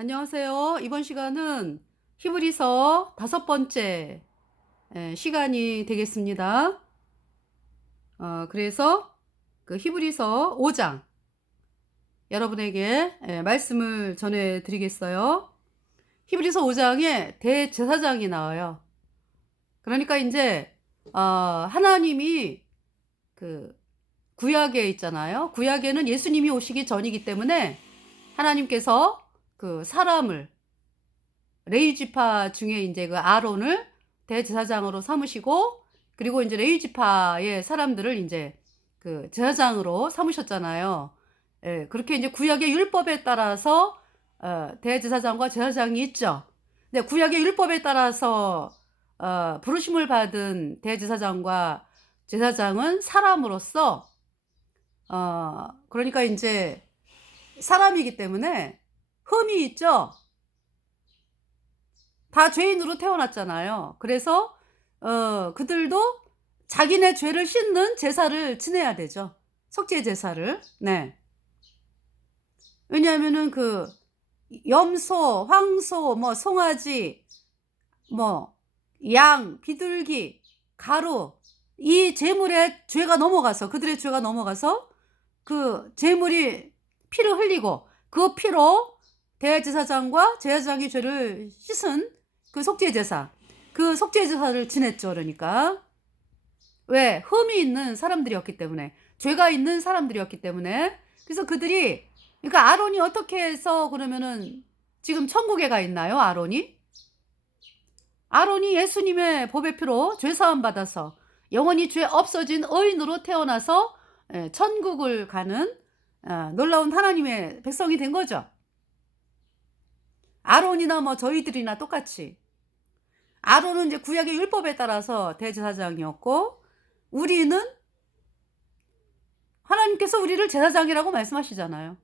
안녕하세요. 이번 시간은 히브리서 5번째 시간이 되겠습니다. 그래서 그 히브리서 5장 여러분에게 말씀을 전해 드리겠어요. 히브리서 5장에 대제사장이 나와요. 그러니까 이제 하나님이 그 구약에 있잖아요. 구약에는 예수님이 오시기 전이기 때문에 하나님께서 그 사람을 레위 지파 중에 이제 그 아론을 대제사장으로 삼으시고, 그리고 이제 레위 지파의 사람들을 이제 그 제사장으로 삼으셨잖아요. 예, 그렇게 이제 구약의 율법에 따라서 대제사장과 제사장이 있죠. 근데 구약의 율법에 따라서 부르심을 받은 대제사장과 제사장은 사람으로서 그러니까 이제 사람이기 때문에 흠이 있죠. 다 죄인으로 태어났잖아요. 그래서 그들도 자기네 죄를 씻는 제사를 지내야 되죠. 속죄 제사를. 네. 왜냐하면은 그 염소, 황소, 뭐 송아지, 뭐 양, 비둘기, 가루, 이 제물에 죄가 넘어가서, 그들의 죄가 넘어가서 그 제물이 피를 흘리고 그 피로 대제사장과 제사장의 죄를 씻은 그 속죄제사, 그 속죄제사를 지냈죠. 그러니까 왜? 흠이 있는 사람들이었기 때문에, 죄가 있는 사람들이었기 때문에. 그래서 그들이, 그러니까 아론이 어떻게 해서 그러면은 지금 천국에 가 있나요? 아론이 예수님의 보배 피로 죄사함 받아서 영원히 죄 없어진 의인으로 태어나서 천국을 가는 놀라운 하나님의 백성이 된 거죠. 아론이나 뭐 저희들이나 똑같이. 아론은 이제 구약의 율법에 따라서 대제사장이었고, 우리는 하나님께서 우리를 제사장이라고 말씀하시잖아요.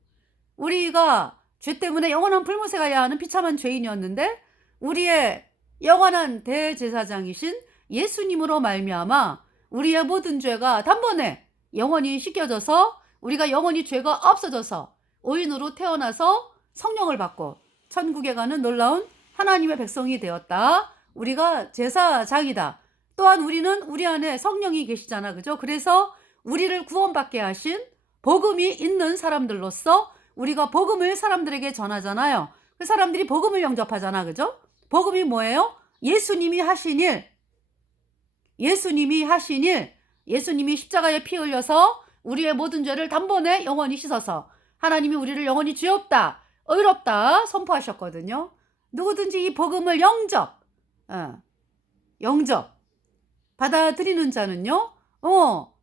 우리가 죄 때문에 영원한 불못에 가야 하는 비참한 죄인이었는데, 우리의 영원한 대제사장이신 예수님으로 말미암아 우리의 모든 죄가 단번에 영원히 씻겨져서, 우리가 영원히 죄가 없어져서 의인으로 태어나서 성령을 받고 천국에 가는 놀라운 하나님의 백성이 되었다. 우리가 제사장이다. 또한 우리는 우리 안에 성령이 계시잖아. 그죠? 그래서 우리를 구원받게 하신 복음이 있는 사람들로서 우리가 복음을 사람들에게 전하잖아요. 그 사람들이 복음을 영접하잖아. 그죠? 복음이 뭐예요? 예수님이 하신 일, 예수님이 십자가에 피 흘려서 우리의 모든 죄를 단번에 영원히 씻어서 하나님이 우리를 영원히 죄 없다, 의롭다 선포하셨거든요. 누구든지 이 복음을 영접 받아들이는 자는요,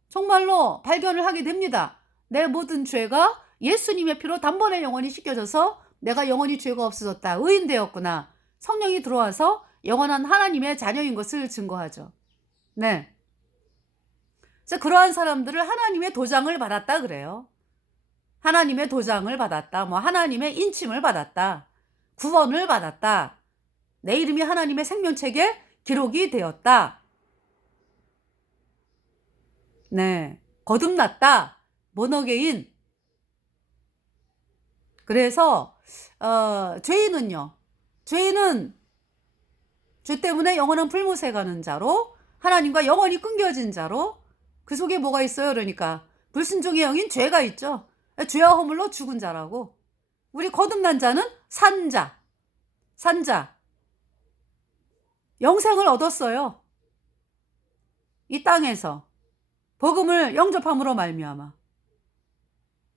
정말로 발견을 하게 됩니다. 내 모든 죄가 예수님의 피로 단번에 영원히 씻겨져서 내가 영원히 죄가 없어졌다, 의인 되었구나. 성령이 들어와서 영원한 하나님의 자녀인 것을 증거하죠. 네. 그래서 그러한 사람들을 하나님의 도장을 받았다 그래요. 하나님의 도장을 받았다. 뭐 하나님의 인침을 받았다. 구원을 받았다. 내 이름이 하나님의 생명책에 기록이 되었다. 네. 거듭났다. 모너게인. 그래서 죄인은 죄 때문에 영원한 불못에 가는 자로, 하나님과 영원히 끊겨진 자로, 그 속에 뭐가 있어요? 그러니까 불순종의 영인 죄가 있죠. 죄와 허물로 죽은 자라고. 우리 거듭난 자는 산자, 영생을 얻었어요. 이 땅에서 복음을 영접함으로 말미암아.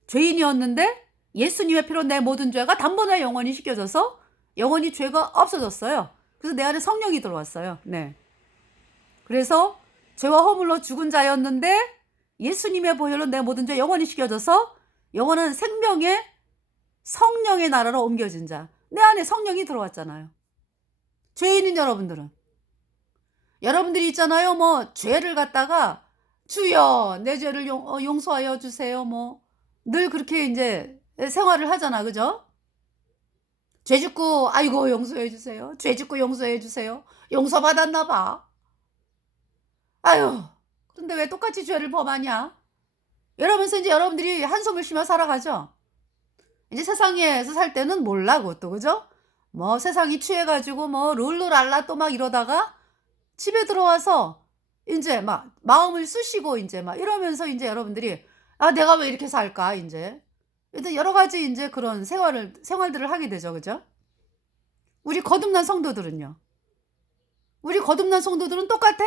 죄인이었는데 예수님의 피로 내 모든 죄가 단번에 영원히 씻겨져서 영원히 죄가 없어졌어요. 그래서 내 안에 성령이 들어왔어요. 네. 그래서 죄와 허물로 죽은 자였는데 예수님의 보혈로 내 모든 죄 영원히 씻겨져서 영원한 생명의 성령의 나라로 옮겨진 자. 내 안에 성령이 들어왔잖아요. 죄인인 여러분들이 있잖아요. 뭐 죄를 갖다가 주여 내 죄를 용서하여 주세요. 뭐 늘 그렇게 이제 생활을 하잖아. 그죠? 죄 짓고 아이고 용서해 주세요. 죄 짓고 용서해 주세요. 용서받았나 봐. 아유, 근데 왜 똑같이 죄를 범하냐? 이러면서 이제 여러분들이 한숨을 쉬며 살아가죠. 이제 세상에서 살 때는 몰라 그것도, 그죠? 뭐 세상이 취해 가지고 뭐 룰루랄라 또 막 이러다가 집에 들어와서 인제 막 마음을 쑤시고 인제 막 이러면서 인제 여러분들이 '아 내가 왜 이렇게 살까?' 인제. 일단 여러 가지 인제 그런 생활들을 하게 되죠. 그죠? 우리 거듭난 성도들은요. 우리 거듭난 성도들은 똑같아.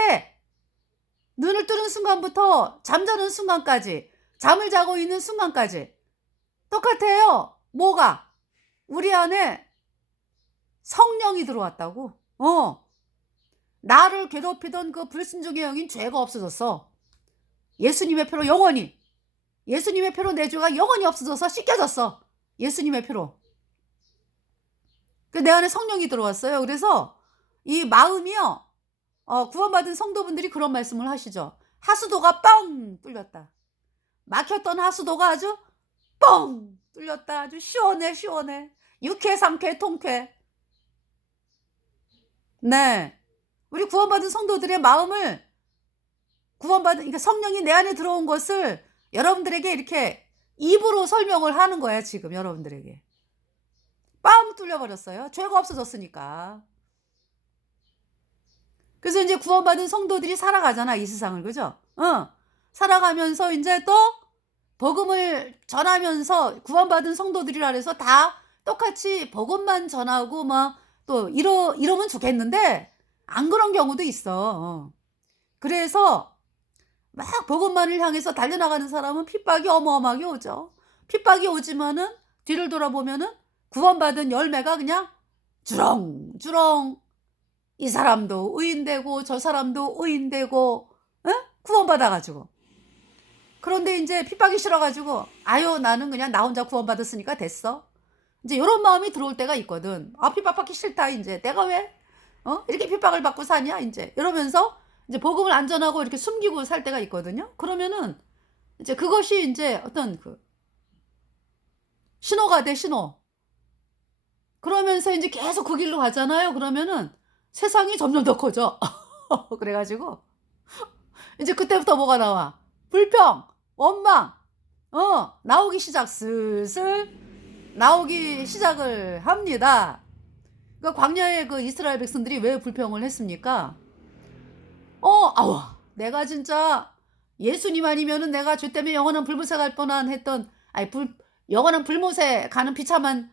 눈을 뜨는 순간부터 잠자는 순간까지, 잠을 자고 있는 순간까지 똑같아요. 뭐가? 우리 안에 성령이 들어왔다고. 나를 괴롭히던 그 불순종의 영인 죄가 없어졌어. 예수님의 피로 영원히. 예수님의 피로 내 죄가 영원히 없어져서 씻겨졌어. 예수님의 피로. 그 내 안에 성령이 들어왔어요. 그래서 이 마음이요. 구원받은 성도분들이 그런 말씀을 하시죠. 하수도가 뻥 뚫렸다. 막혔던 하수도가 아주 뻥 뚫렸다. 아주 시원해, 시원해. 유쾌, 상쾌, 통쾌. 네. 우리 구원받은 성도들의 마음을 그러니까 성령이 내 안에 들어온 것을 여러분들에게 이렇게 입으로 설명을 하는 거예요, 지금 여러분들에게. 빵 뚫려 버렸어요. 죄가 없어졌으니까. 그래서 인제 구원받은 성도들이 살아가잖아, 이 세상을. 그죠? 살아가면서 인제 또 복음을 전하면서 구원받은 성도들이라 그래서 다 똑같이 복음만 전하고 막 또 이러면 좋겠는데 안 그런 경우도 있어. 그래서 막 복음만을 향해서 달려나가는 사람은 핍박이 어마어마하게 오죠. 핍박이 오지만은 뒤를 돌아보면은 구원받은 열매가 그냥 주렁주렁 이 사람도 의인되고 저 사람도 의인되고 구원받아 가지고. 그런데 인제 핍박이 싫어 가지고 '아유 나는 그냥 나 혼자 구원받았으니까 됐어.' 인제 요런 마음이 들어올 때가 있거든. '아 핍박받기 싫다 인제. 내가 왜 이렇게 핍박을 받고 사냐 인제.' 이러면서 이제 복음을 안 전하고 이렇게 숨기고 살 때가 있거든요. 그러면은 이제 그것이 인제 어떤 그 신호가 돼, 신호. 그러면서 인제 계속 그 길로 가잖아요. 그러면은 세상이 점점 더 커져. 그래 가지고 인제 그때부터 뭐가 나와? 불평, 원망, 슬슬 나오기 시작을 합니다. 그러니까 광야의 그 이스라엘 백성들이 왜 불평을 했습니까? 아우 내가 진짜 예수님 아니면은 내가 죄 때문에 영원한 불못에 갈 뻔한 했던 아니 불 영원한 불못에 가는 비참한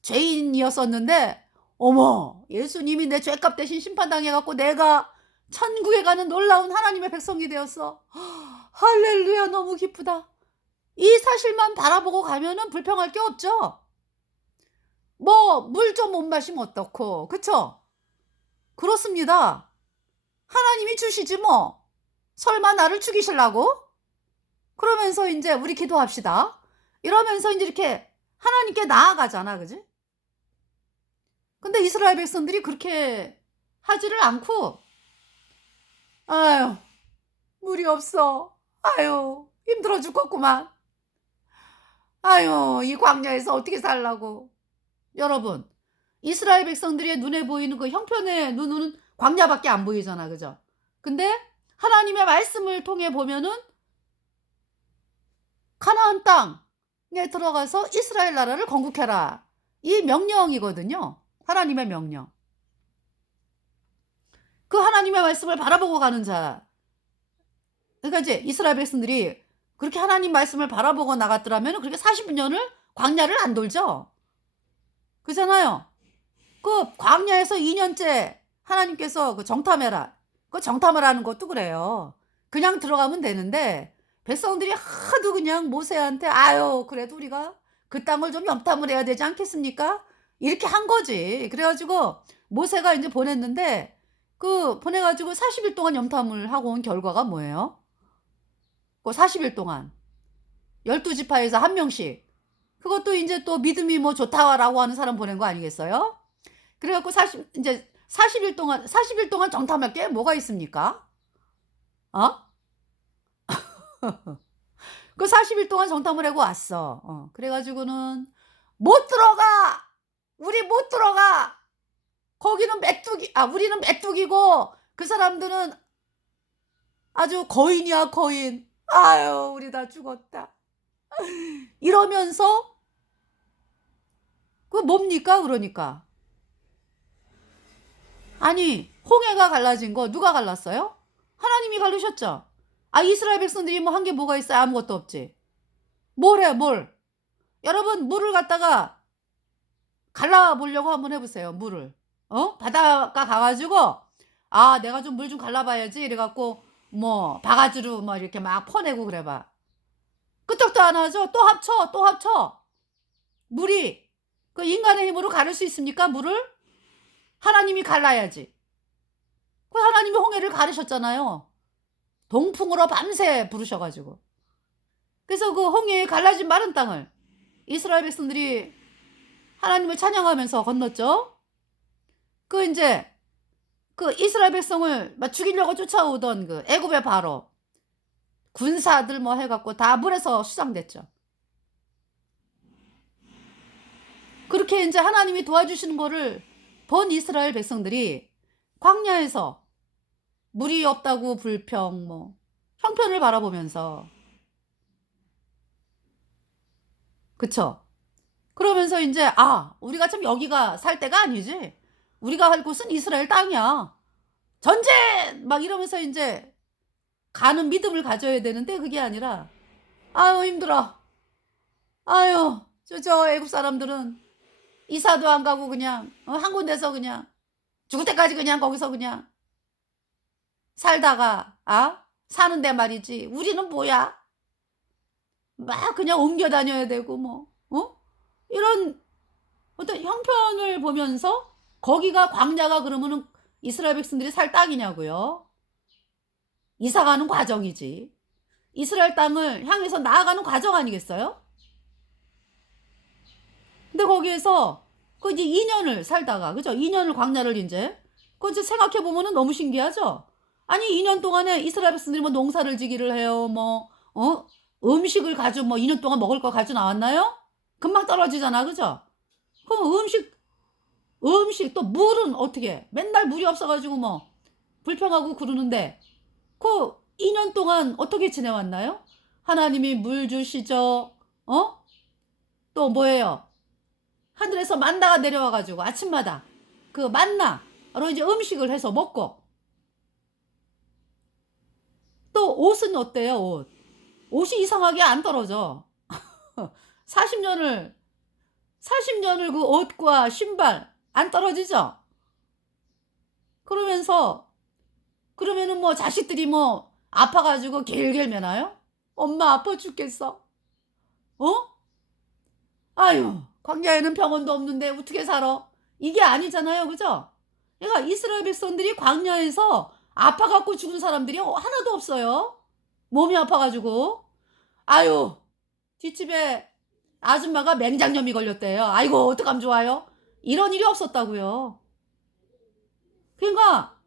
죄인이었었는데 어머 예수님이 내 죄값 대신 심판당해 갖고 내가 천국에 가는 놀라운 하나님의 백성이 되었어. 할렐루야 너무 기쁘다. 이 사실만 바라보고 가면은 불평할 게 없죠. 뭐 물 좀 못 마시면 어떻고 그쵸? 그렇습니다. 하나님이 주시지 뭐. 설마 나를 죽이시려고? 그러면서 인제 우리 기도합시다. 이러면서 인제 이렇게 하나님께 나아가잖아. 그지? 근데 이스라엘 백성들이 그렇게 하지를 않고 "아유 물이 없어. 아유 힘들어 죽겠구만. 아유 이 광야에서 어떻게 살라고." 여러분 이스라엘 백성들의 눈에 보이는 그 형편의 눈으로는 광야밖에 안 보이잖아. 그죠? 근데 하나님의 말씀을 통해 보면은 가나안 땅에 들어가서 이스라엘 나라를 건국해라. 이 명령이거든요. 하나님의 명령. 그 하나님의 말씀을 바라보고 가는 자. 그러니까 이제 이스라엘 백성들이 그렇게 하나님 말씀을 바라보고 나갔더라면은 그렇게 40 년을 광야를 안 돌죠. 그잖아요. 그 광야에서 2 년째 하나님께서 그 정탐해라. 그 정탐을 하는 것도 그래요. 그냥 들어가면 되는데 백성들이 하도 그냥 모세한테 "아유 그래도 우리가 그 땅을 좀 염탐을 해야 되지 않겠습니까?" 이렇게 한 거지. 그래 가지고 모세가 인제 보냈는데 그 보내 가지고 40일 동안 염탐을 하고 온 결과가 뭐예요? 그 40일 동안 12 지파에서 1 명씩 그것도 인제 또 "믿음이 뭐 좋다."라고 하는 사람 보낸 거 아니겠어요? 그래 갖고 40일 동안 정탐할 게 뭐가 있습니까? 어? 그 40일 동안 정탐을 하고 왔어. 그래 가지고는 "못 들어가. 우리 못 들어가. 거기는 메뚜기 우리는 메뚜기고 그 사람들은 아주 거인이야 거인. 아유 우리 다 죽었다." 이러면서 그 뭡니까 그러니까. 아니 홍해가 갈라진 거 누가 갈랐어요? 하나님이 갈르셨죠. 아 이스라엘 백성들이 뭐 한 게 뭐가 있어요? 아무것도 없지. 뭘 해 뭘. 여러분 물을 갖다가 갈라보려고 한번 해보세요. 물을. 바닷가 가가지고 아 내가 좀 물 좀 갈라봐야지 이래갖고 뭐 바가지로 뭐 이렇게 막 퍼내고 그래봐. 끄떡도 안 하죠. 또 합쳐 또 합쳐. 물이 그 인간의 힘으로 가를 수 있습니까 물을? 하나님이 갈라야지. 그 하나님이 홍해를 가르셨잖아요. 동풍으로 밤새 부르셔가지고. 그래서 그 홍해에 갈라진 마른 땅을 이스라엘 백성들이 하나님을 찬양하면서 건넜죠. 그 이제 그 이스라엘 백성을 막 죽이려고 쫓아오던 그 애굽의 바로 군사들 뭐 해갖고 다 물에서 수상됐죠. 그렇게 이제 하나님이 도와주시는 거를 본 이스라엘 백성들이 광야에서 물이 없다고 불평 뭐 형편을 바라보면서 그쵸? 그러면서 이제 아 우리가 참 여기가 살 때가 아니지. 우리가 할 곳은 이스라엘 땅이야. 전쟁 막 이러면서 이제 가는 믿음을 가져야 되는데 그게 아니라 아유 힘들어. 아유 저 애국 사람들은 이사도 안 가고 그냥 한 군데서 그냥 죽을 때까지 그냥 거기서 그냥 살다가 사는데 말이지. 우리는 뭐야? 막 그냥 옮겨 다녀야 되고 뭐 이런 어떤 형편을 보면서 거기가 광야가 그러면은 이스라엘 백성들이 살 땅이냐고요. 이사가는 과정이지. 이스라엘 땅을 향해서 나아가는 과정 아니겠어요? 근데 거기에서 그 이제 2년을 살다가 그죠? 2년을 광야를 이제 그 이제 생각해 보면은 너무 신기하죠. 아니 2년 동안에 이스라엘 백성들이 뭐 농사를 지기를 해요. 뭐 음식을 가지고 뭐 2년 동안 먹을 거 가지고 나왔나요? 금방 떨어지잖아, 그죠? 그럼 음식 또 물은 어떻게? 맨날 물이 없어가지고 뭐 불평하고 그러는데 그 2년 동안 어떻게 지내왔나요? 하나님이 물 주시죠. 또 뭐예요? 하늘에서 만나가 내려와가지고 아침마다 그 만나로 이제 음식을 해서 먹고 또 옷은 어때요? 옷이 이상하게 안 떨어져. 40년을 40년을 그 옷과 신발 안 떨어지죠? 그러면은 뭐 자식들이 뭐 아파가지고 길길 매나요? 엄마 아파 죽겠어. 아유 광야에는 병원도 없는데 어떻게 살아? 이게 아니잖아요, 그죠? 그러니까 이스라엘 백성들이 광야에서 아파갖고 죽은 사람들이 하나도 없어요. 몸이 아파가지고. 아유 뒷집에 아줌마가 맹장염이 걸렸대요. 아이고 어떡하면 좋아요? 이런 일이 없었다고요. 그러니까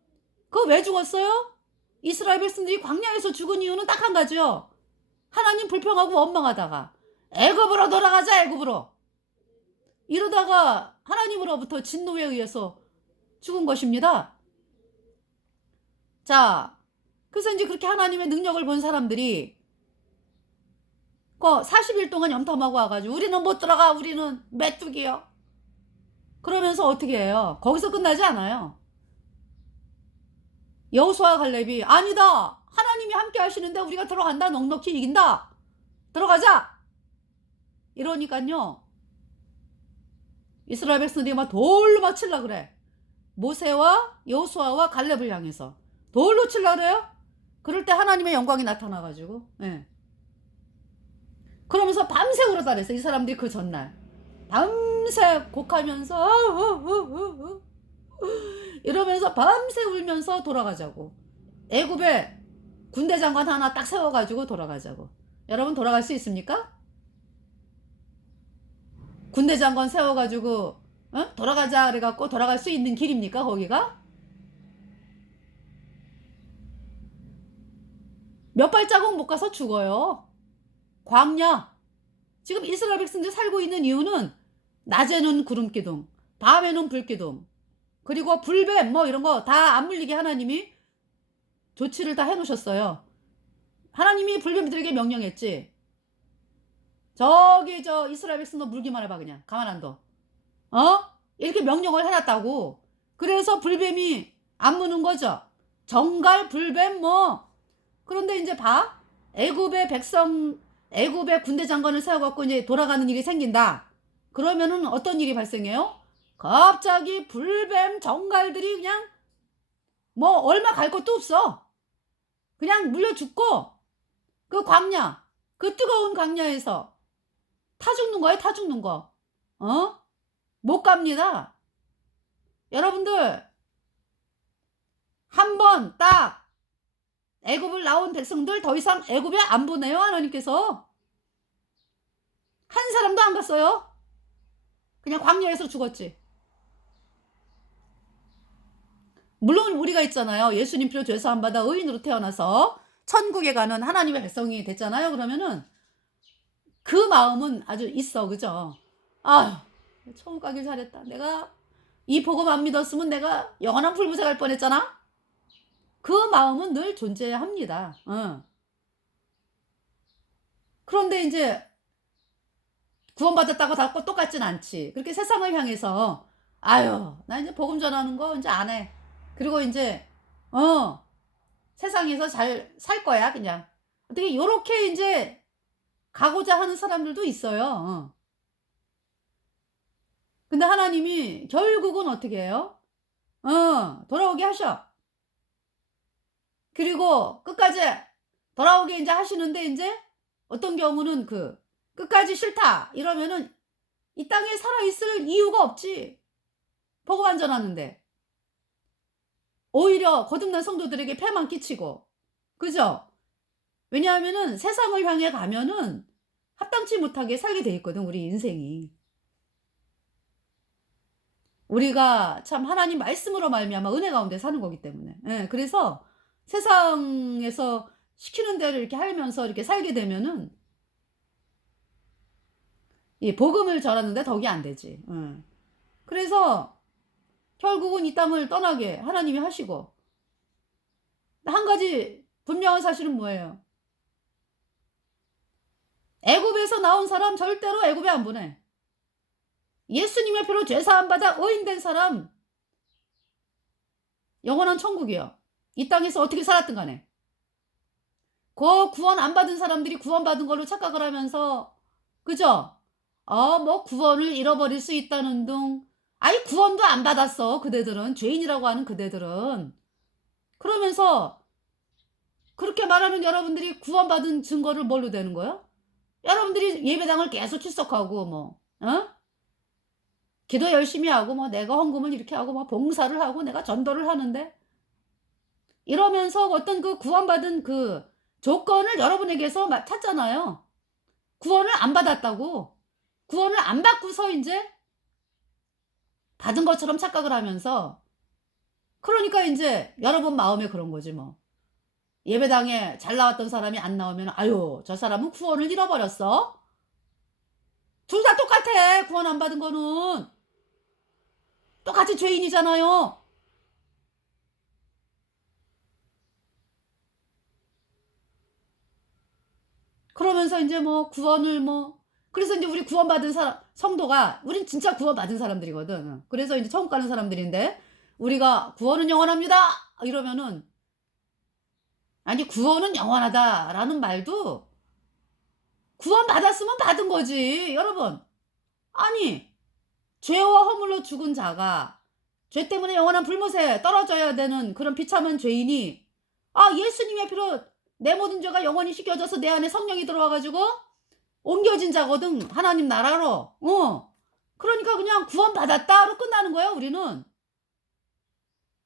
그거 왜 죽었어요? 이스라엘 백성들이 광야에서 죽은 이유는 딱 한 가지요. 하나님 불평하고 원망하다가 애굽으로 돌아가자 애굽으로. 이러다가 하나님으로부터 진노에 의해서 죽은 것입니다. 자, 그래서 이제 그렇게 하나님의 능력을 본 사람들이 그 40일 동안 염탐하고 와가지고 우리는 못 들어가 우리는 메뚜기요. 그러면서 어떻게 해요? 거기서 끝나지 않아요. 여호수아 갈렙이 아니다. 하나님이 함께 하시는데 우리가 들어간다. 넉넉히 이긴다. 들어가자. 이러니까요. 이스라엘 백성들이 막 돌로 막 칠라 그래. 모세와 여호수아와 갈렙을 향해서 돌로 칠라 그래요. 그럴 때 하나님의 영광이 나타나가지고 그러면서 밤새 울었다 그랬어. 이 사람들이 그 전날 밤새 곡하면서 이러면서 밤새 울면서 돌아가자고. 애굽에 군대 장관 하나 딱 세워가지고 돌아가자고. 여러분 돌아갈 수 있습니까? 군대 장관 세워가지고 돌아가자 그래갖고 돌아갈 수 있는 길입니까 거기가? 몇 발자국 못 가서 죽어요. 광야. 지금 이스라엘 백성들 살고 있는 이유는 낮에는 구름기둥, 밤에는 불기둥, 그리고 불뱀 뭐 이런 거 다 안 물리게 하나님이 조치를 다 해놓으셨어요. 하나님이 불뱀들에게 명령했지. 저기 저 이스라엘 백성도 물기만 해봐 그냥 가만 안 둬. 어? 이렇게 명령을 해놨다고. 그래서 불뱀이 안 무는 거죠. 정갈 불뱀 뭐. 그런데 이제 봐. 애굽의 백성, 애굽의 군대 장관을 세워갖고 이제 돌아가는 일이 생긴다. 그러면은 어떤 일이 발생해요? 갑자기 불뱀 정갈들이 그냥 뭐 얼마 갈 것도 없어. 그냥 물려 죽고 그 광야, 그 뜨거운 광야에서 타 죽는 거예요, 타 죽는 거. 어? 못 갑니다. 여러분들 한 번 딱 애굽을 나온 백성들 더 이상 애굽에 안 보내요, 하나님께서. 한 사람도 안 갔어요. 그냥 광야에서 죽었지. 물론 우리가 있잖아요. 예수님 피로 죄사함 받아 의인으로 태어나서 천국에 가는 하나님의 백성이 됐잖아요. 그러면은 그 마음은 아주 있어, 그죠? 아휴, 천국 가길 잘했다. 내가 이 복음 안 믿었으면 내가 영원한 불무새 갈 뻔했잖아. 그 마음은 늘 존재합니다. 그런데 이제 구원받았다고 다 똑같진 않지. 그렇게 세상을 향해서 아유, 나 이제 복음 전하는 거 이제 안 해. 그리고 이제 세상에서 잘 살 거야, 그냥. 어떻게 요렇게 이제 가고자 하는 사람들도 있어요. 근데 하나님이 결국은 어떻게 해요? 돌아오게 하셔. 그리고 끝까지 돌아오게 이제 하시는데 이제 어떤 경우는 끝까지 싫다 이러면은 이 땅에 살아있을 이유가 없지. 복음 안 전하는데. 오히려 거듭난 성도들에게 폐만 끼치고. 그죠? 왜냐하면은 세상을 향해 가면은 합당치 못하게 살게 돼 있거든, 우리 인생이. 우리가 참 하나님 말씀으로 말미암아 은혜 가운데 사는 거기 때문에. 예, 그래서 세상에서 시키는 대로 이렇게 하면서 이렇게 살게 되면은 이 복음을 전하는데 덕이 안 되지. 그래서 결국은 이 땅을 떠나게 하나님이 하시고, 한 가지 분명한 사실은 뭐예요? 애굽에서 나온 사람 절대로 애굽에 안 보내. 예수님의 피로 죄사함 받아 의인된 사람 영원한 천국이요. 이 땅에서 어떻게 살았든 간에. 그 구원 안 받은 사람들이 구원받은 걸로 착각을 하면서, 그죠? 뭐 구원을 잃어버릴 수 있다는 둥. 아니, 구원도 안 받았어, 그대들은. 죄인이라고 하는 그대들은. 그러면서 그렇게 말하는 여러분들이 구원받은 증거를 뭘로 되는 거야? 여러분들이 예배당을 계속 출석하고 뭐 기도 열심히 하고 뭐 내가 헌금을 이렇게 하고 뭐 봉사를 하고 내가 전도를 하는데, 이러면서 어떤 그 구원받은 그 조건을 여러분에게서 찾잖아요. 구원을 안 받았다고. 구원을 안 받고서 이제 받은 것처럼 착각을 하면서, 그러니까 이제 여러분 마음에 그런 거지 뭐. 예배당에 잘 나왔던 사람이 안 나오면 아유, 저 사람은 구원을 잃어버렸어. 둘 다 똑같아. 구원 안 받은 거는 똑같이 죄인이잖아요. 그러면서 이제 뭐 구원을 그래서 이제 우리 구원받은 성도가, 우린 진짜 구원받은 사람들이거든. 그래서 이제 천국 가는 사람들인데, 우리가 구원은 영원합니다 이러면은, 아니, 구원은 영원하다라는 말도 구원 받았으면 받은 거지, 여러분. 아니, 죄와 허물로 죽은 자가 죄 때문에 영원한 불못에 떨어져야 되는 그런 비참한 죄인이, 예수님의 피로 내 모든 죄가 영원히 씻겨져서 내 안에 성령이 들어와가지고 옮겨진 자거든, 하나님 나라로. 그러니까 그냥 구원받았다로 끝나는 거예요, 우리는.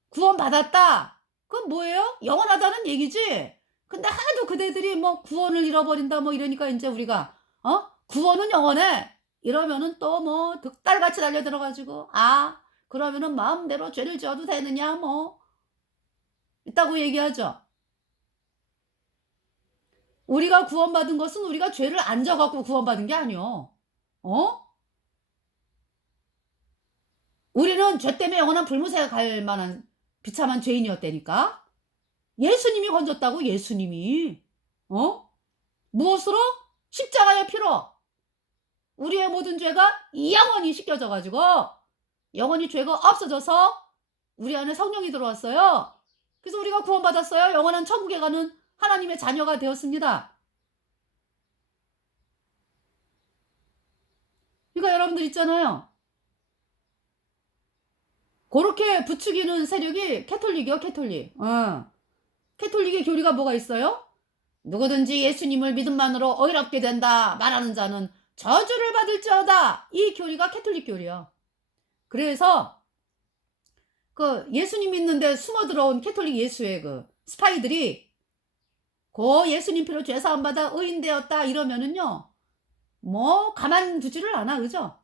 구원받았다. 그건 뭐예요? 영원하다는 얘기지. 근데 하도 그대들이 뭐 구원을 잃어버린다 뭐 이러니까 이제 우리가 구원은 영원해 이러면은 또 뭐 득달같이 달려들어가지고 그러면은 마음대로 죄를 지어도 되느냐 뭐 있다고 얘기하죠. 우리가 구원받은 것은 우리가 죄를 안 져갖고 구원받은 게 아니요. 우리는 죄 때문에 영원한 불무새가 갈 만한 비참한 죄인이었다니까. 예수님이 건졌다고, 예수님이. 무엇으로? 십자가의 피로 우리의 모든 죄가 영원히 씻겨져가지고 영원히 죄가 없어져서 우리 안에 성령이 들어왔어요. 그래서 우리가 구원받았어요. 영원한 천국에 가는 하나님의 자녀가 되었습니다. 그러니까 여러분들 있잖아요. 그렇게 부추기는 세력이 캐톨릭이요, 캐톨릭. 캐톨릭의 교리가 뭐가 있어요? 누구든지 예수님을 믿음만으로 어이롭게 된다 말하는 자는 저주를 받을지어다. 이 교리가 캐톨릭 교리야. 그래서 그 예수님 믿는데 숨어 들어온 캐톨릭 예수의 그 스파이들이 고 예수님 피로 죄사함 받아 의인 되었다 이러면은요, 뭐 가만두지를 않아, 그죠?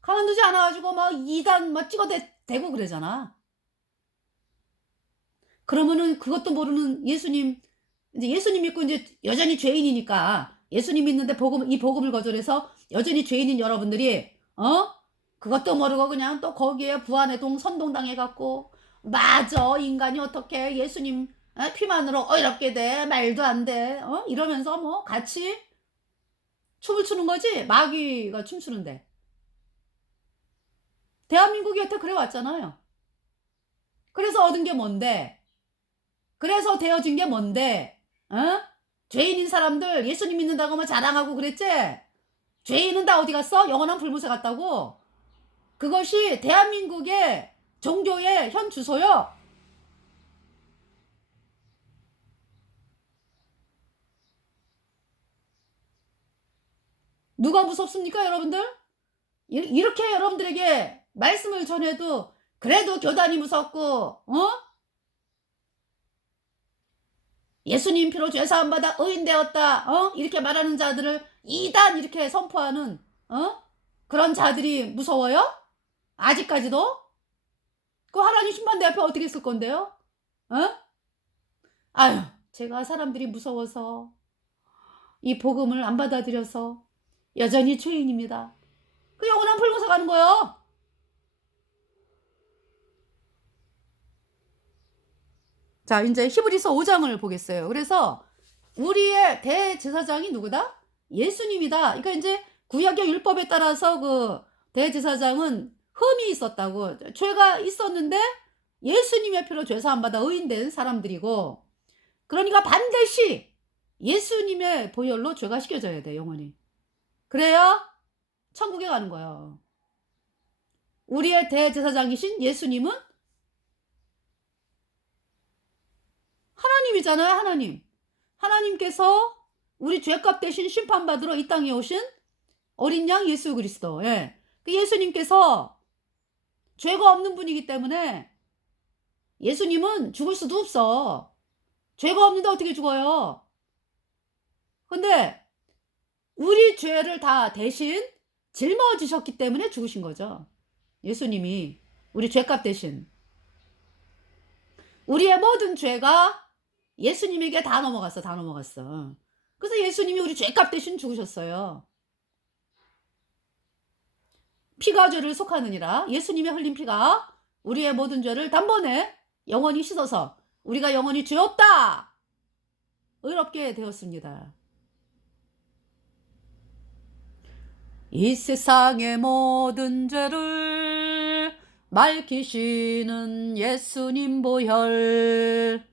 가만두지 않아가지고 막 이단 막 찍어대고 그러잖아. 그러면은 그것도 모르는 예수님, 이제 예수님 믿고 이제 여전히 죄인이니까 예수님 믿는데 이 복음을 거절해서 여전히 죄인인 여러분들이 그것도 모르고 그냥 또 거기에 부안의 동 선동당해 갖고, 맞아, 인간이 어떻게 예수님 피만으로 어이롭게 돼, 말도 안 돼, 이러면서 뭐 같이 춤을 추는 거지. 마귀가 춤추는데. 대한민국이 여태 그래 왔잖아요. 그래서 얻은 게 뭔데? 그래서 되어진 게 뭔데? 죄인인 사람들 예수님 믿는다고 뭐 자랑하고 그랬지? 죄인은 다 어디 갔어? 영원한 불못에 갔다고? 그것이 대한민국의 종교의 현 주소요. 누가 무섭습니까, 여러분들? 이렇게 여러분들에게 말씀을 전해도 그래도 교단이 무섭고, 예수님 피로 죄사함 받아 의인 되었다, 이렇게 말하는 자들을 이단 이렇게 선포하는 그런 자들이 무서워요? 아직까지도? 그 하나님 심판대 앞에 어떻게 쓸 건데요? 아유, 제가 사람들이 무서워서 이 복음을 안 받아들여서 여전히 죄인입니다. 그 영원한 불못에 가는 거예요. 자, 이제 히브리서 5장을 보겠어요. 그래서 우리의 대제사장이 누구다? 예수님이다. 그러니까 이제 구약의 율법에 따라서 그 대제사장은 흠이 있었다고, 죄가 있었는데 예수님의 피로 죄사함 받아 의인된 사람들이고, 그러니까 반드시 예수님의 보혈로 죄가 씻겨져야 돼, 영원히. 그래야 천국에 가는 거예요. 우리의 대제사장이신 예수님은 하나님이잖아요, 하나님. 하나님께서 우리 죄값 대신 심판받으러 이 땅에 오신 어린 양 예수 그리스도. 예. 그 예수님께서 죄가 없는 분이기 때문에 예수님은 죽을 수도 없어. 죄가 없는데 어떻게 죽어요? 근데 우리 죄를 다 대신 짊어지셨기 때문에 죽으신 거죠. 예수님이 우리 죄값 대신. 우리의 모든 죄가 예수님에게 다 넘어갔어. 다 넘어갔어. 그래서 예수님이 우리 죄값 대신 죽으셨어요. 피가 죄를 속하느니라. 예수님의 흘린 피가 우리의 모든 죄를 단번에 영원히 씻어서 우리가 영원히 죄 없다 의롭게 되었습니다. 이 세상의 모든 죄를 맑히시는 예수님 보혈,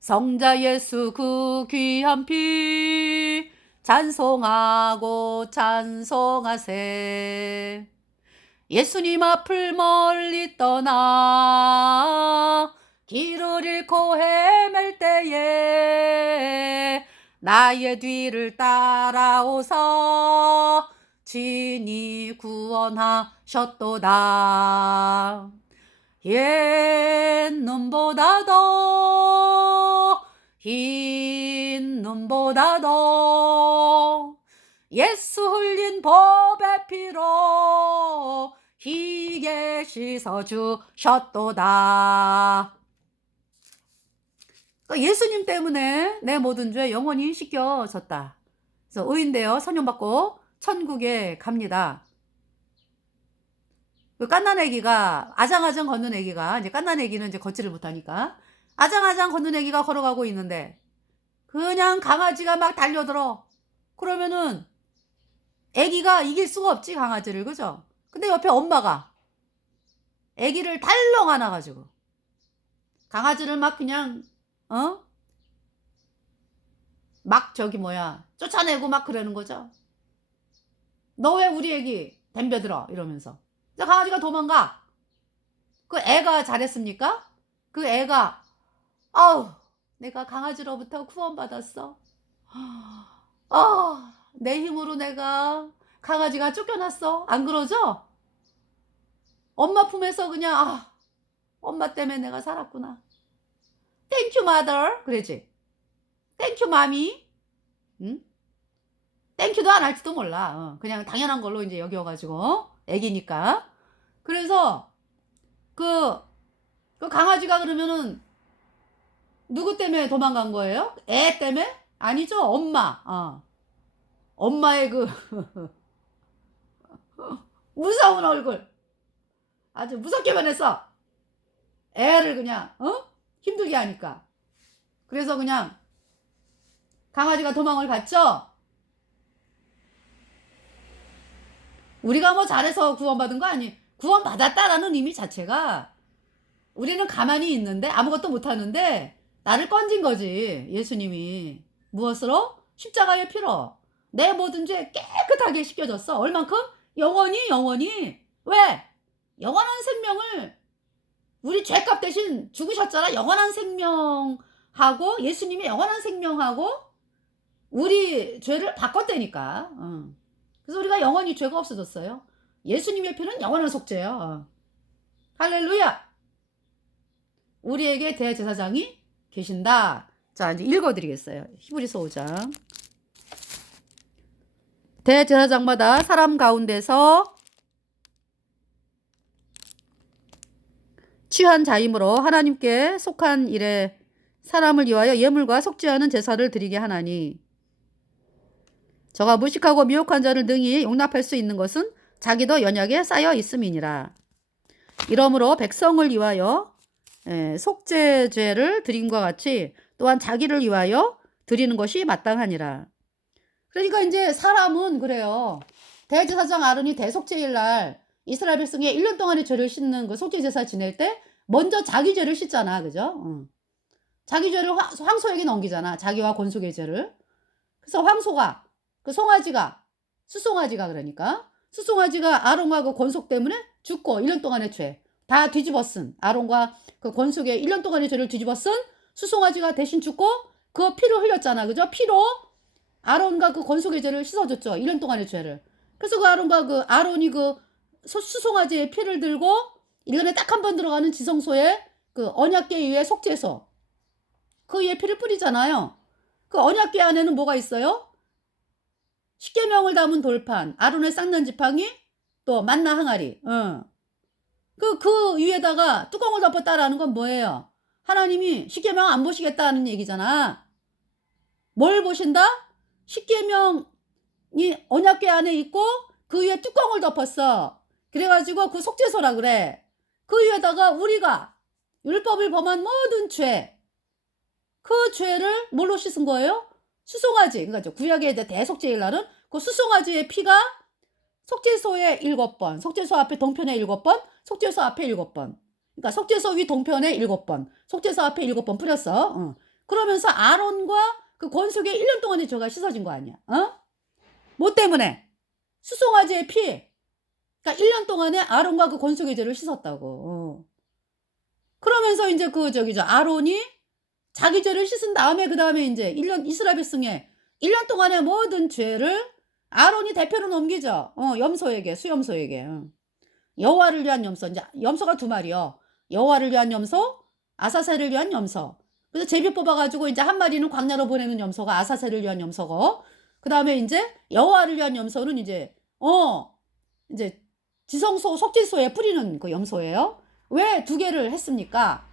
성자 예수 그 귀한 피 찬송하고 찬송하세. 예수님 앞을 멀리 떠나 길을 잃고 헤맬 때에 나의 뒤를 따라오서 친히 구원하셨도다. 옛 눈보다 더 흰 눈보다 더 예수 흘린 법의 피로 희게 씻어주셨도다. 그러니까 예수님 때문에 내 모든 죄 영원히 씻겨졌다. 그래서 의인되어 선용받고 천국에 갑니다. 그 갓난아기가 아장아장 걷는 아기가, 이제 갓난아기는 이제 걷지를 못하니까 아장아장 걷는 아기가 걸어가고 있는데 그냥 강아지가 막 달려들어. 그러면은 아기가 이길 수가 없지, 강아지를. 그죠? 근데 옆에 엄마가 아기를 달렁 안아 가지고 강아지를 막 그냥 막 저기 뭐야 쫓아내고 막 그러는 거죠. "너 왜 우리 애기 덤벼들어?" 이러면서. 그래서 강아지가 도망가. 그 애가 잘했습니까? 그 애가 "아우 내가 강아지로부터 구원받았어. 아 내 힘으로 내가 강아지가 쫓겨났어." 안 그러죠? 엄마 품에서 그냥 '아 엄마 때문에 내가 살았구나. 땡큐 mother.' 그러지. 땡큐 mommy. 응? 땡큐도 안 할지도 몰라. 그냥 당연한 걸로 인제 여겨 가지고 애기니까. 그래서 그 강아지가 그러면은 누구 때문에 도망간 거예요? 애 때문에? 아니죠. 엄마. 엄마의 그 무서운 얼굴. 아주 무섭게 변했어. 애를 그냥 힘들게 하니까. 그래서 그냥 강아지가 도망을 갔죠. 우리가 뭐 잘해서 구원받은 거 아니 구원받았다라는 의미 자체가 우리는 가만히 있는데 아무것도 못하는데 나를 건진 거지 예수님이. 무엇으로? 십자가의 피로. 내 모든 죄 깨끗하게 씻겨졌어. 얼만큼? 영원히 영원히. 왜? 영원한 생명을 우리 죄값 대신 죽으셨잖아. 영원한 생명하고 예수님이 영원한 생명하고 우리 죄를 바꿨다니까. 그래서 우리가 영원히 죄가 없어졌어요. 예수님의 피는 영원한 속죄예요. 할렐루야. 우리에게 대제사장이 계신다. 자, 이제 읽어드리겠어요. 히브리서 5장. 대제사장마다 사람 가운데서 취한 자이므로 하나님께 속한 일에 사람을 위하여 예물과 속죄하는 제사를 드리게 하나니 저가 무식하고 미혹한 자를 능히 용납할 수 있는 것은 자기도 연약에 쌓여 있음이니라. 이러므로 백성을 위하여 속죄죄를 드림과 같이 또한 자기를 위하여 드리는 것이 마땅하니라. 그러니까 이제 사람은 그래요. 대제사장 아론이 대속죄일 날 이스라엘 백성의 1년 동안의 죄를 씻는 그 속죄제사 지낼 때 먼저 자기 죄를 씻잖아. 그죠? 자기 죄를 황소에게 넘기잖아. 자기와 권속의 죄를. 그래서 황소가 그 송아지가 수송아지가 그러니까 수송아지가 아론과 그 권속 때문에 죽고 1년 동안의 죄 다 뒤집어쓴 아론과 그 권속의 1년 동안의 죄를 뒤집어쓴 수송아지가 대신 죽고 그 피를 흘렸잖아. 그죠? 피로 아론과 그 권속의 죄를 씻어줬죠. 1년 동안의 죄를. 그래서 그 아론과 그 아론이 그 수송아지의 피를 들고 1년에 딱 한 번 들어가는 지성소에 그 언약궤 위에 속죄소 그 위에 피를 뿌리잖아요. 그 언약궤 안에는 뭐가 있어요? 십계명을 담은 돌판, 아론의 쌍난 지팡이, 또 만나 항아리. 그 위에다가 뚜껑을 덮었다라는 건 뭐예요? 하나님이 십계명 안 보시겠다는 얘기잖아. 뭘 보신다? 십계명이 언약궤 안에 있고 그 위에 뚜껑을 덮었어. 그래가지고 그 속죄소라 그래. 그 위에다가 우리가 율법을 범한 모든 죄, 그 죄를 뭘로 씻은 거예요? 수송아지. 그러니까 구약의 대속죄일 날은 그 수송아지의 피가 속죄소에 7번, 속죄소 앞에 동편에 7번, 속죄소 앞에 7번. 그러니까 속죄소 위 동편에 7번, 속죄소 앞에 7번 뿌렸어. 그러면서 아론과 그 권속의 1년 동안의 죄가 씻어진 거 아니야. 뭐 때문에? 수송아지의 피. 그러니까 1년 동안에 아론과 그 권속의 죄를 씻었다고. 그러면서 이제 아론이 자기 죄를 씻은 다음에 그 다음에 이제 1년 이스라엘 백성의 1년 동안의 모든 죄를 아론이 대표로 넘기죠. 염소에게, 수염소에게. 여호와를 위한 염소. 이제 염소가 2마리요. 여호와를 위한 염소, 아사셀을 위한 염소. 그래서 제비 뽑아가지고 이제 한 마리는 광야로 보내는 염소가 아사셀을 위한 염소고, 그 다음에 이제 여호와를 위한 염소는 이제 지성소, 속죄소에 뿌리는 그 염소예요. 왜 2개를 했습니까?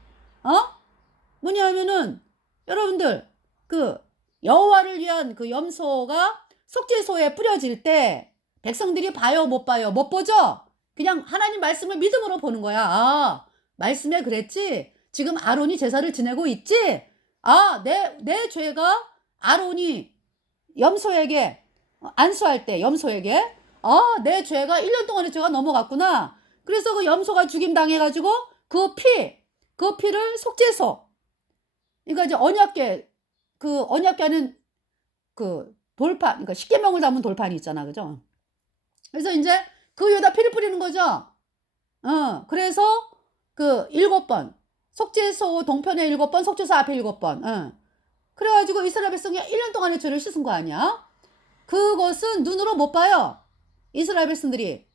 뭐냐면은 여러분들 그 여호와를 위한 그 염소가 속죄소에 뿌려질 때 백성들이 봐요, 못 봐요? 못 보죠? 그냥 하나님 말씀을 믿음으로 보는 거야. 말씀에 그랬지? 지금 아론이 제사를 지내고 있지? 내 죄가 아론이 염소에게 안수할 때 염소에게 내 죄가 1년 동안의 죄가 넘어갔구나. 그래서 그 염소가 죽임 당해가지고 그 피를 속죄소. 그러니까 이제 언약궤, 그 언약궤 안은 그 돌판, 그러니까 십계명을 담은 돌판이 있잖아, 그죠? 그래서 이제 그 위에다 피를 뿌리는 거죠. 그래서 그 7번, 속죄소 동편에 7번, 속죄소 앞에 7번. 그래가지고 이스라엘 백성이 1년 동안의 죄를 씻은 거 아니야? 그것은 눈으로 못 봐요. 이스라엘 백성들이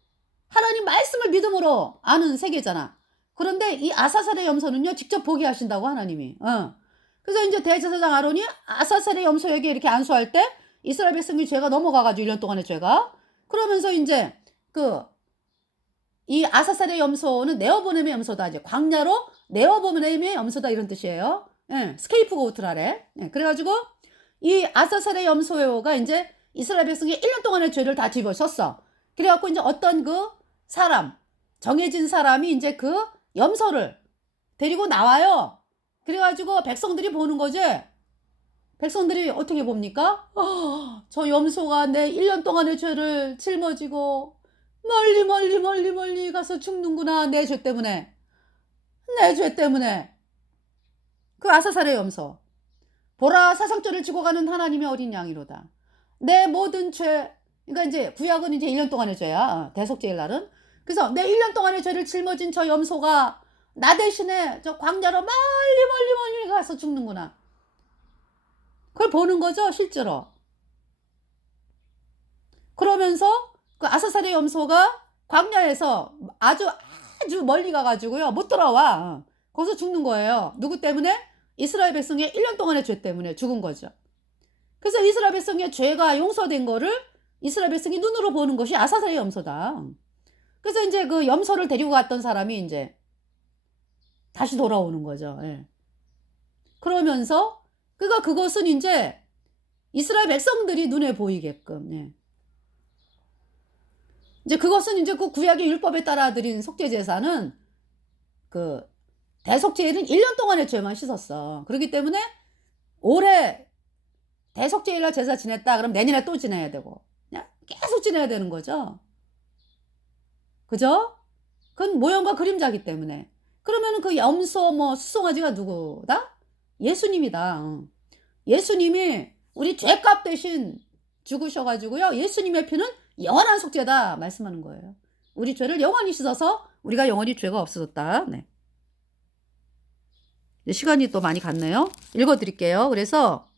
하나님 말씀을 믿음으로 아는 세계잖아. 그런데 이 아사살의 염소는요, 직접 보게 하신다고 하나님이. 그래서 이제 대제사장 아론이 아사살의 염소에게 이렇게 안수할 때 이스라엘 백성이 죄가 넘어가가지고 1년 동안의 죄가, 그러면서 이제 이 아사살의 염소는 네오보넴의 염소다. 이제 광야로 네오보넴의 염소다, 이런 뜻이에요. 스케이프고트라래. 그래가지고 이 아사살의 염소가 이제 이스라엘 백성이 1년 동안의 죄를 다 집어쳤어. 그래갖고 이제 어떤 그 사람, 정해진 사람이 이제 그 염소를 데리고 나와요. 그래가지고 백성들이 보는 거지. 백성들이 어떻게 봅니까? 저 염소가 내 1년 동안의 죄를 짊어지고 멀리 가서 죽는구나. 내 죄 때문에. 내 죄 때문에. 그 아사살의 염소. 보라, 사상죄를 지고 가는 하나님의 어린 양이로다. 내 모든 죄. 그러니까 이제 구약은 이제 1년 동안의 죄야. 대속죄일 날은. 그래서 내 1년 동안의 죄를 짊어진 저 염소가 나 대신에 저 광야로 멀리 가서 죽는구나. 그걸 보는 거죠, 실제로. 그러면서 그 아사살의 염소가 광야에서 아주 멀리 가가지고요, 못 돌아와. 거기서 죽는 거예요. 누구 때문에? 이스라엘 백성의 1년 동안의 죄 때문에 죽은 거죠. 그래서 이스라엘 백성의 죄가 용서된 거를 이스라엘 백성이 눈으로 보는 것이 아사살의 염소다. 그래서 이제 그 염소를 데리고 갔던 사람이 이제 다시 돌아오는 거죠. 그러면서 그것은 이제 이스라엘 백성들이 눈에 보이게끔. 이제 그것은 이제 그 구약의 율법에 따라 드린 속죄 제사는 그 대속죄일은 1년 동안의 죄만 씻었어. 그렇기 때문에 올해 대속죄일날 제사 지냈다 그럼 내년에 또 지내야 되고 그냥 계속 지내야 되는 거죠. 그죠? 그건 모형과 그림자기 때문에. 그러면은 그 염소 수송아지가 누구다? 예수님이다. 예수님이 우리 죄값 대신 죽으셔가지고요, 예수님의 피는 영원한 속죄다 말씀하는 거예요. 우리 죄를 영원히 씻어서 우리가 영원히 죄가 없어졌다. 네. 시간이 또 많이 갔네요. 읽어드릴게요. 그래서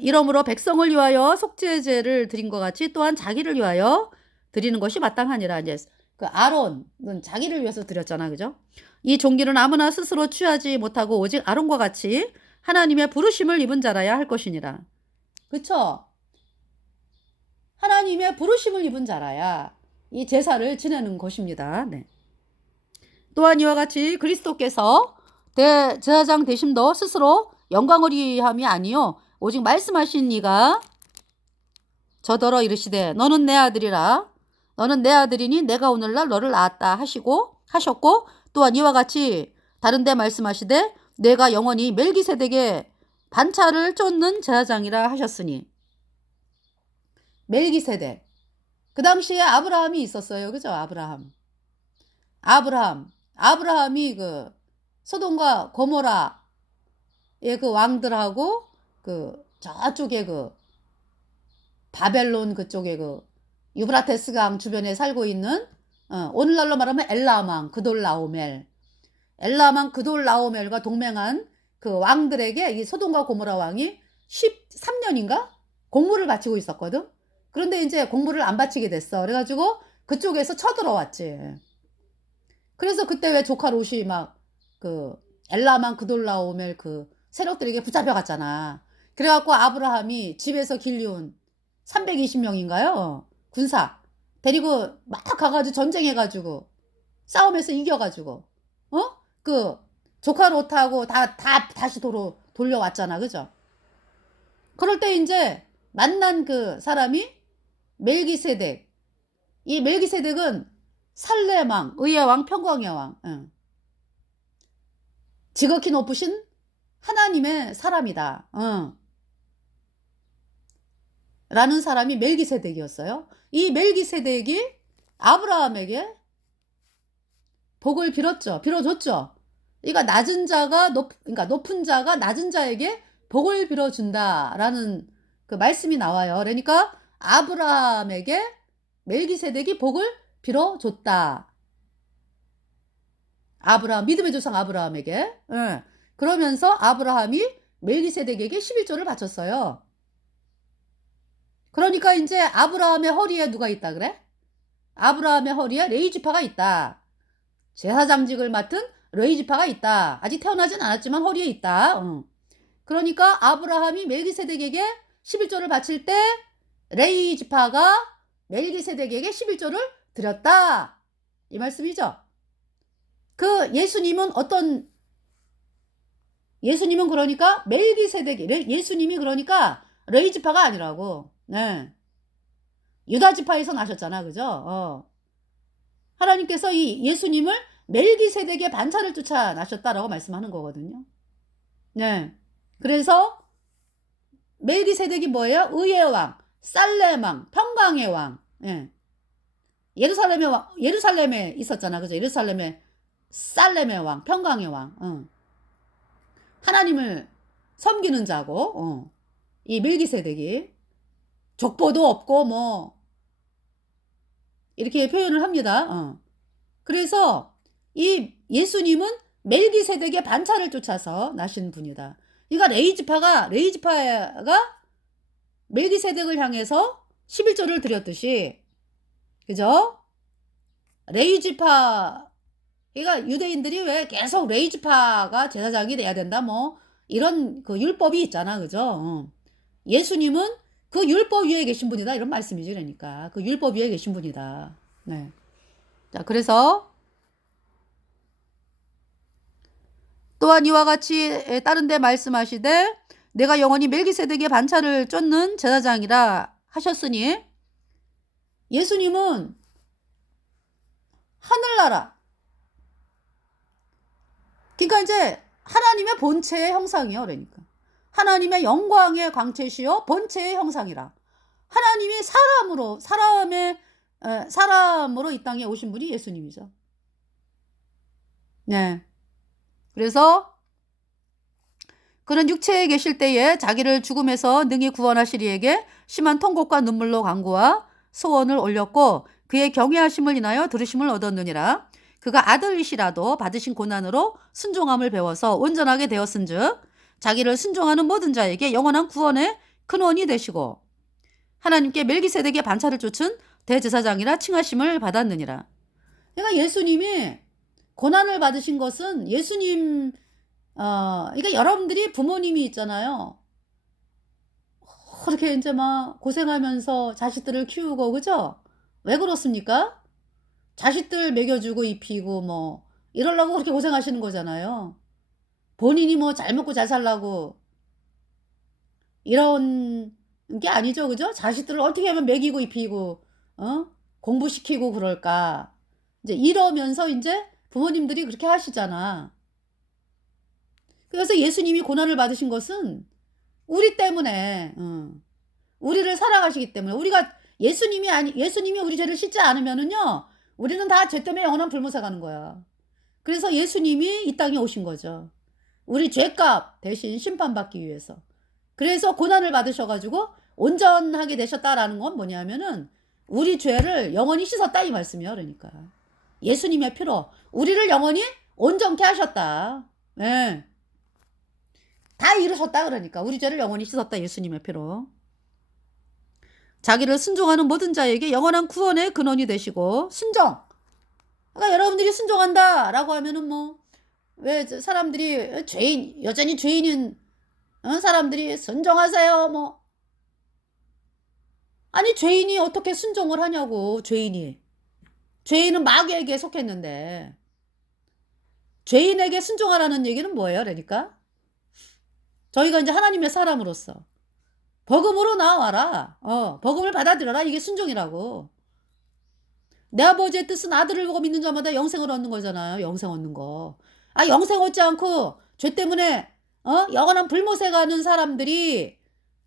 이러므로 백성을 위하여 속죄제를 드린 것 같이 또한 자기를 위하여 드리는 것이 마땅하니라. 이제 그 아론은 자기를 위해서 드렸잖아, 그죠? 이 종기는 아무나 스스로 취하지 못하고 오직 아론과 같이 하나님의 부르심을 입은 자라야 할 것이니라. 그쵸? 하나님의 부르심을 입은 자라야 이 제사를 지내는 것입니다. 네. 또한 이와 같이 그리스도께서 대제사장 되심도 스스로 영광을 위함이 아니요 오직 말씀하신 이가 저더러 이르시되 너는 내 아들이라 너는 내 아들이니 내가 오늘날 너를 낳았다 하셨고 또한 이와 같이 다른 데 말씀하시되 내가 영원히 멜기세덱의 반차를 쫓는 제사장이라 하셨으니. 멜기세덱. 그 당시에 아브라함이 있었어요. 그죠? 아브라함이 그 소돔과 고모라의 그 왕들하고 그 저쪽에 그 바벨론 그쪽에 그 유브라테스강 주변에 살고 있는 오늘날로 말하면 엘라망 그돌라오멜과 동맹한 그 왕들에게 이 소돔과 고모라 왕이 13년인가 공물을 바치고 있었거든. 그런데 이제 공물을 안 바치게 됐어. 그래가지고 그쪽에서 쳐들어왔지. 그래서 그때 왜 조카 롯이 막 그 엘라만 그돌라오멜 그 세력들에게 붙잡혀갔잖아. 그래갖고 아브라함이 집에서 길리온 320명인가요? 군사 데리고 막 가가지고 전쟁해가지고 싸움에서 이겨가지고 그 조카 롯하고 다시 돌려왔잖아. 그죠? 그럴 때 이제 만난 그 사람이 멜기세덱. 이 멜기세덱은 살레망, 의의 왕, 평강의 왕. 지극히 높으신 하나님의 사람이다. 라는 사람이 멜기세덱이었어요. 이 멜기세덱이 아브라함에게 복을 빌었죠. 빌어줬죠. 그러니까 그러니까 높은 자가 낮은 자에게 복을 빌어준다라는 그 말씀이 나와요. 그러니까 아브라함에게 멜기세덱이 복을 빌어줬다. 믿음의 조상 아브라함에게. 예. 그러면서 아브라함이 멜기세덱에게 11조를 바쳤어요. 그러니까 이제 아브라함의 허리에 누가 있다 그래? 아브라함의 허리에 레위지파가 있다. 제사장직을 맡은 레위지파가 있다. 아직 태어나진 않았지만 허리에 있다. 그러니까 아브라함이 멜기세덱에게 11조를 바칠 때 레위지파가 멜기세덱에게 11조를 드렸다. 이 말씀이죠. 예수님은 그러니까 예수님이 그러니까 레위지파가 아니라고. 네. 유다지파에서 나셨잖아. 그죠? 하나님께서 이 예수님을 멜기세덱의 반차를 쫓아 나셨다라고 말씀하는 거거든요. 네. 그래서 멜기세덱이 뭐예요? 의의 왕, 살렘 왕, 평강의 왕. 예. 예루살렘에 있었잖아. 그죠? 예루살렘에 살렘의 왕, 평강의 왕. 하나님을 섬기는 자고, 이 멜기세덱이 족보도 없고 뭐 이렇게 표현을 합니다. 그래서 이 예수님은 멜기세덱의 반차를 쫓아서 나신 분이다. 그러니까 레위지파가 멜기세덱을 향해서 11조를 드렸듯이, 그죠? 레위지파, 그러니까 유대인들이 왜 계속 레위지파가 제사장이 돼야 된다, 뭐 이런 그 율법이 있잖아, 그죠? 예수님은 그 율법 위에 계신 분이다, 이런 말씀이지. 그러니까 그 율법 위에 계신 분이다. 네. 자, 그래서 또한 이와 같이 다른 데 말씀하시되 내가 영원히 멜기세덱의 반차를 쫓는 제사장이라 하셨으니, 예수님은 하늘나라, 그러니까 이제 하나님의 본체의 형상이요. 그러니까 하나님의 영광의 광채시요 본체의 형상이라. 하나님이 사람으로 이 땅에 오신 분이 예수님이죠. 네. 그래서 그는 육체에 계실 때에 자기를 죽음에서 능히 구원하실 이에게 심한 통곡과 눈물로 간구와 소원을 올렸고 그의 경외하심을 인하여 들으심을 얻었느니라. 그가 아들이시라도 받으신 고난으로 순종함을 배워서 온전하게 되었은즉 자기를 순종하는 모든 자에게 영원한 구원의 근원이 되시고 하나님께 멜기세덱의 반차를 쫓은 대제사장이라 칭하심을 받았느니라. 그러니까 예수님이 고난을 받으신 것은 그러니까 여러분들이 부모님이 있잖아요. 그렇게 이제 막 고생하면서 자식들을 키우고, 그죠? 왜 그렇습니까? 자식들 먹여주고 입히고 뭐 이러려고 그렇게 고생하시는 거잖아요. 본인이 뭐 잘 먹고 잘 살라고 이런 게 아니죠, 그죠? 자식들을 어떻게 하면 먹이고 입히고 공부시키고 그럴까. 이제 이러면서 이제 부모님들이 그렇게 하시잖아. 그래서 예수님이 고난을 받으신 것은 우리 때문에, 우리를 사랑하시기 때문에. 예수님이 우리 죄를 씻지 않으면은요, 우리는 다 죄 때문에 영원한 불못에 가는 거야. 그래서 예수님이 이 땅에 오신 거죠. 우리 죄값 대신 심판받기 위해서. 그래서 고난을 받으셔가지고 온전하게 되셨다라는 건 뭐냐면은 우리 죄를 영원히 씻었다, 이 말씀이요. 그러니까 예수님의 피로 우리를 영원히 온전케 하셨다. 네. 다 이루셨다. 그러니까 우리 죄를 영원히 씻었다, 예수님의 피로. 자기를 순종하는 모든 자에게 영원한 구원의 근원이 되시고. 순종, 그러니까 여러분들이 순종한다 라고 하면은 뭐 왜 사람들이 여전히 죄인인 사람들이 순종하세요 뭐. 아니, 죄인이 어떻게 순종을 하냐고. 죄인은 마귀에게 속했는데 죄인에게 순종하라는 얘기는 뭐예요? 그러니까 저희가 이제 하나님의 사람으로서 복음으로 나와라. 복음을 받아들여라. 이게 순종이라고. 내 아버지의 뜻은 아들을 보고 믿는 자마다 영생을 얻는 거잖아요. 영생 얻는 거. 영생 얻지 않고 죄 때문에 영원한 불못에 가는 사람들이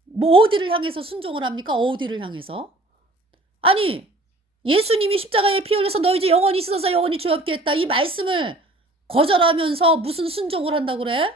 뭐 어디를 향해서 순종을 합니까? 어디를 향해서? 아니 예수님이 십자가에 피 흘려서 "너 이제 영원히 씻어서 영원히 죄 없게 했다." 이 말씀을 거절하면서 무슨 순종을 한다고 그래?